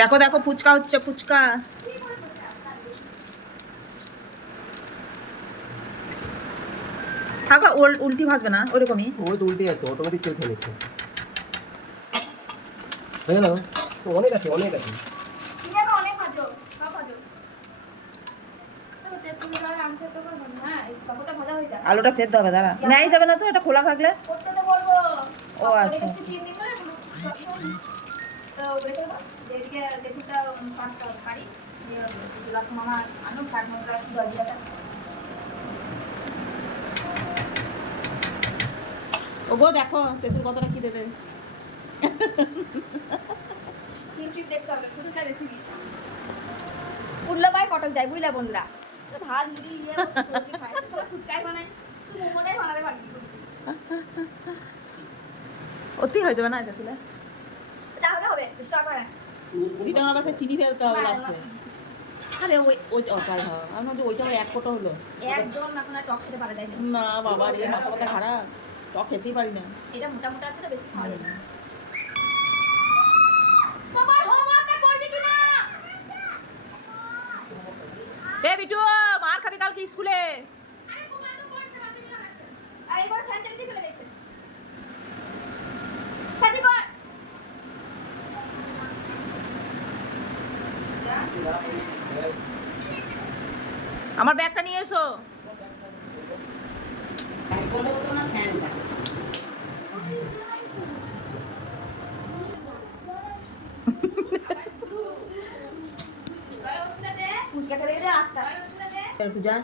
দেখো দেখো ফুচকা হচ্ছে, ফুচকা। থাকা উল্টি ভাজবে না, ওরকমই। ওই তো উল্টে যাচ্ছে, অটোমেটিক তেল খেয়ে নিচ্ছে। বুঝে নাও, অনেক আছে, অনেক আছে। আলুটা সেদ্ধ হবে, দাঁড়া। নেই যাবে না তো, এটা খোলা থাকলে। ও আচ্ছা। ও গো দেখো তেঁতুল কতটা কি দেবে। উল্লো পায় কটক যায় বুঝলা বন্ধুরা, ভাত মুড়ি ইয়ে ফুচকাই বানাই, তুই মোমোটাই বানাতে পারবি। অতি হয়ে যাবে না তেঁতুলে। যা হবে হবে, স্টক হয় না। দিতে আমার বাসায় চিনি ফেলতে হবে লাস্টে। আরে ওই ওই ওটাই হয়, আমি ভাবছি ওইটা আমার এক ফোঁটা হলো। একদম এখন আর টক খেতে পারা যায় না। না বাবা রে, মাথা ব্যথা খারাপ, টক খেতেই পারি না। এটা মোটা মোটা আছে তো বেশি খাওয়া যায় না। তোমার হোমওয়ার্কটা করবি কি না? এ বিটু, মার খাবি কালকে স্কুলে। আরে তোমার তো করছে না, তুমি জানাচ্ছেন। আর এবার ফ্যান চালিয়ে দিয়ে চলে গেছে। সাথী কর। আমার ব্যাগটা নিয়ে এসো। ফুচকা খেতে গেলে 8টা। পূজা,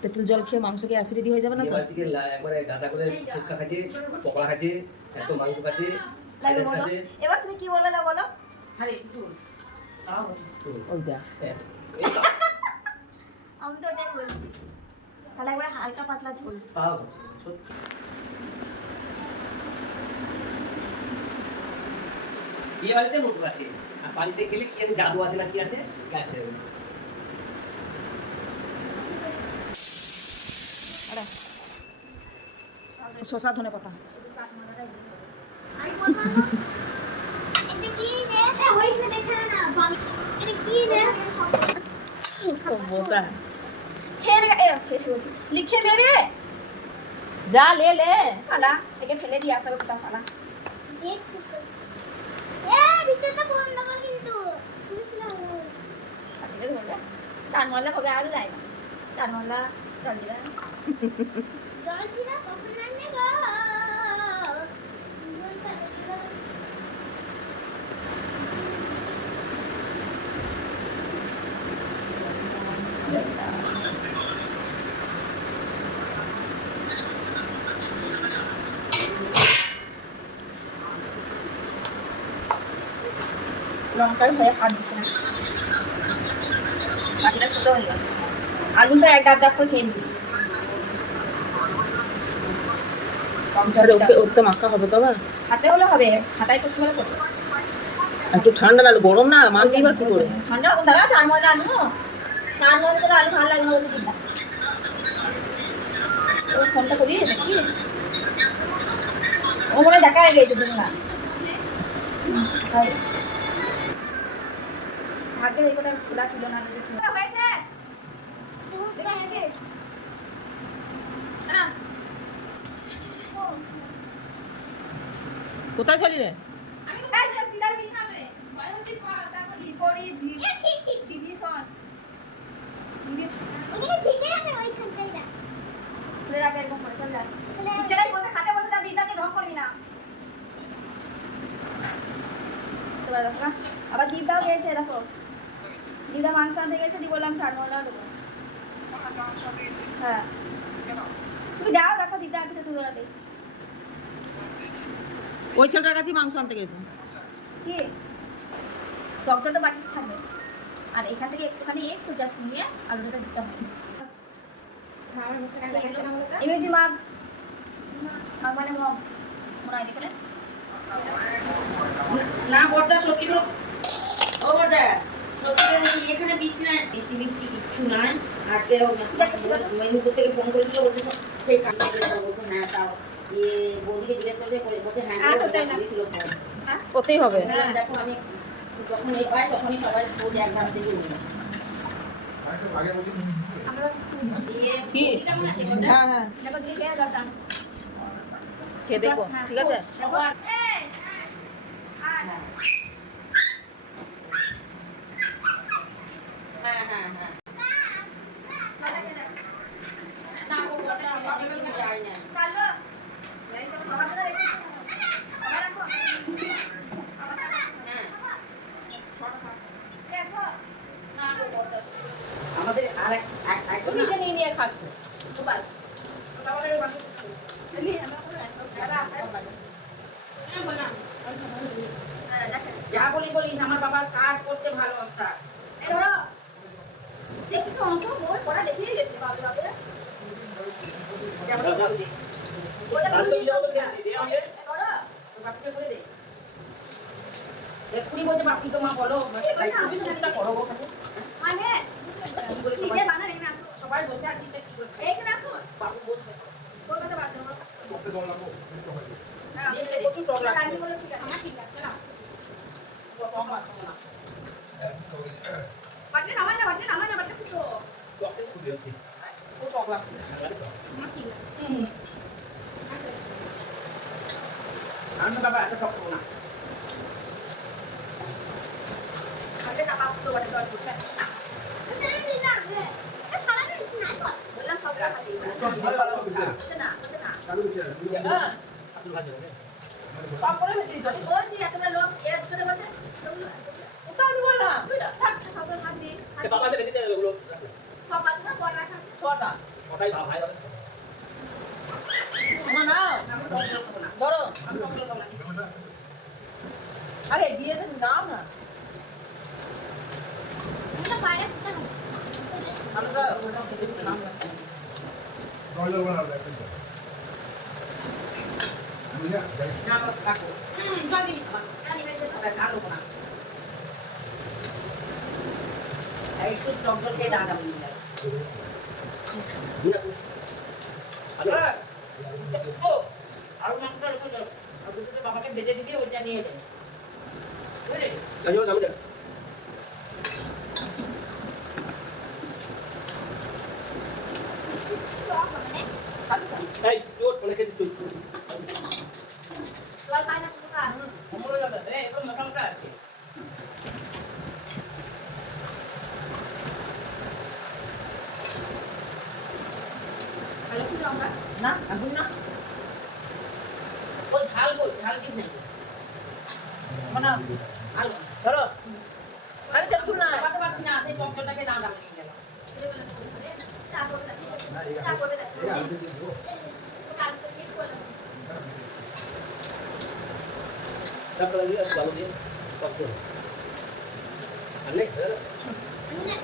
তেঁতুল জল খেয়ে মাংস খেয়ে অ্যাসিডিটি হয়ে যাবে না তো? একবারে গাদা করে ফুচকা খাচ্ছে, পকোড়া খাচ্ছে, এত মাংস খাচ্ছে, লাগে বলো। এবার তুমি কি বলবে না বলো? আরে একটু ওইটা আমি তো ওটাই বলছি। তাহলে একবার হালকা পাতলা ঝোল। বিয়ে বাড়িতে মুখ আছে, আর বাড়িতে গেলে কি জানি জাদু আছে না কি আছে, গ্যাস হয়ে গেল। শসা ধনে পাতা। আমি বলবো না। এটা কি রে? এ হইছে দেখে না। এটা কি রে? বোতা খেয়ে রে, এ খেয়ে বলছি। লিখে নে রে। যা লে লে। পালা, একে ফেলে দিয়ে আসতে হবে কোথাও পালা। দেখছিস তো। এ ভিতরটা বন্ধ কর কিন্তু। শুনছিলাম। চার মহল্লা কবে আগে যায় না। চার মহল্লা জল দিলা। জল দিলা কখন আনবে গো? লঙ্কার হয়ে হাত দিচ্ছে না, বাকিটা ছোট হয়ে গেল। আলু সব এক ডাব ডাব করে খেয়ে দিবি। ওর তো মাখা হবে তো আবার। হাতে হলে হবে, হাতায় করছে বলে করতে হচ্ছে। একটু ঠান্ডা না, গরম না, মাখবি বা কি করে? ঠান্ডা দাদা চার মজা আলু, চার মজা করে আলু ভালো লাগবে বলতে দিবা। ও ফোনটা করি দেখি, ও মনে দেখা হয়ে গেছে দুদিন না। ভাগ্যের এই কটা খোলা ছিল না, হয়েছে কোথায় চলি রে? আবার দীপদাও গেছে, দেখো দীপদা মাংস আনতে গেছে, দি বললাম চারমহলাও দেবো। হ্যাঁ তুমি যাও, দেখো দীপদা আজকে তুলে ওই ছেলেটার কাছে মাংস আনতে গেছে। কি টকটা তো বাটি থাকবে, আর এখান থেকে একটুখানি একটু জাস্ট নিয়ে আলুটা দিতে হবে। ইমেজি মাগ মানে মনে হয় দেখলে না বড়দা সত্যিগুলো, ও বড়দা সত্যি এখানে বৃষ্টি নাই, বৃষ্টি বৃষ্টি কিচ্ছু নাই আজকে। মেদিনীপুর থেকে ফোন করেছিল, বলছে সেই কাজ বলছে হ্যাঁ তাও বৌদিকে জিজ্ঞেস করছে বলছে হ্যাঁ করেছিল। করতেই হবে। দেখো আমি যখন এ পায় তখনই সবাই রোজ এক ভাত থেকে নিয়ে নেয়। আমরা দিয়ে কি? বৌদি কেমন আছে বলতে? হ্যাঁ হ্যাঁ দেখো দিয়ে খেয়ে দাও দাম খেয়ে দেখবো ঠিক আছে সবার এই আর হ্যাঁ হ্যাঁ হ্যাঁ দাদা খেয়ে দাও না গো বড়টা আমার দিকে যায় না। কালো এই তো বাবা দাদা রেখে বাবা রাখো হ্যাঁ এসো না গো বড়টা আমাদের আর এক ও নিজে নিয়ে নিয়ে খাচ্ছে গোপাল বাবা রে বাবা চলি আমরা করে বাবা আসে না বললাম হ্যাঁ দেখেন যা বলিস আমার বাবা কাজ করতে ভালো ওস্তাদ। এই ধরো দেখছিস অঙ্ক বই পড়া দেখিয়ে গেছে বাবা বাবা যেমন বলছি ওটা আর তো করে বিয়ে হবে কি? দিয়ে হবে? ধরো তো বাপিকে করে দে। এক্ষুনি বলছে বাপি তোমা বলো তুমি শুরুটা করো গো খালি। মানে কি বলে নিজে সবাই- বানা রেখে আসো সবাই বসে আছি তা কি করবে? এইখানে আসো বাবু বসবে। কলকাতা বাদ দাও হ্যাঁ দেখতে প্রচুর টক লাগছে। রানী বলে ঠিক আছে আমার ঠিক আছে না টক লাগছে না। বাটনে নামাই না বাটনে ফুটো টকটা খুব বেশি। খুব টক লাগছে। আমার ঠিক আছে হুম। আমি বাবা এত টক করবো না। বাটনে চাপা ফুটো বাটনে জল ফুটো তো সেটা ঠিক না এ খালা না কর বললাম সব রাখা দিই না হ্যাঁ আতুল ভাজি হবে। সব করে ভেজে দিতে হবে। বলছি এতটা লোক এর ছোট বলছে ওটা আমি বললাম বুঝলো থাক সব হাত দিই এ বাবাতে বেঁধে দেবে ওগুলো। সব বাদ না বড় রাখা আছে ছটা ওটাই ভাই হবে। না নাও আমি টক করবো না। ধরো আমি টক করবো না। আরে দিয়েছে নাও না এটা বাইরে ফুটো না আমরা ওটা খেতে দিতে নাম রাখতে হবে। না গো, রাখো। জল দিই জানি না ওটা ঝাল দেবো না। আর একটু টক জল খেয়ে দাঁড়া মিলিয়ে যাবে। দিনা তুই। আলো। স্যার, ও, আরো মাংসটা রেখে দাও। আর দুটোতে বাবাকে ভেজে দিবি, ওইটা নিয়ে যাবে। বুঝলি? জানিও নাম দে। খাচ্ছিস? এই তুই ফোনে খেতে তুই। জল খাই না শুধু খা মরে যাবে। এই, এখন মোটা মোটা আছে। ভালো ছিল আমরা না, আগুন না। ও ঝাল কই? ঝাল দিস নাকি? না ঝাল। ধরো আরে দেখুন না চাপাতে পারছি না, সেই টক জলটাকে দাঁড়া মিলিয়ে গেল। তারপরে তারপরে তারপরে কি করলাম তারপরে দিয়ে ভালো দিয়ে টক দে। আর নেই। আমি না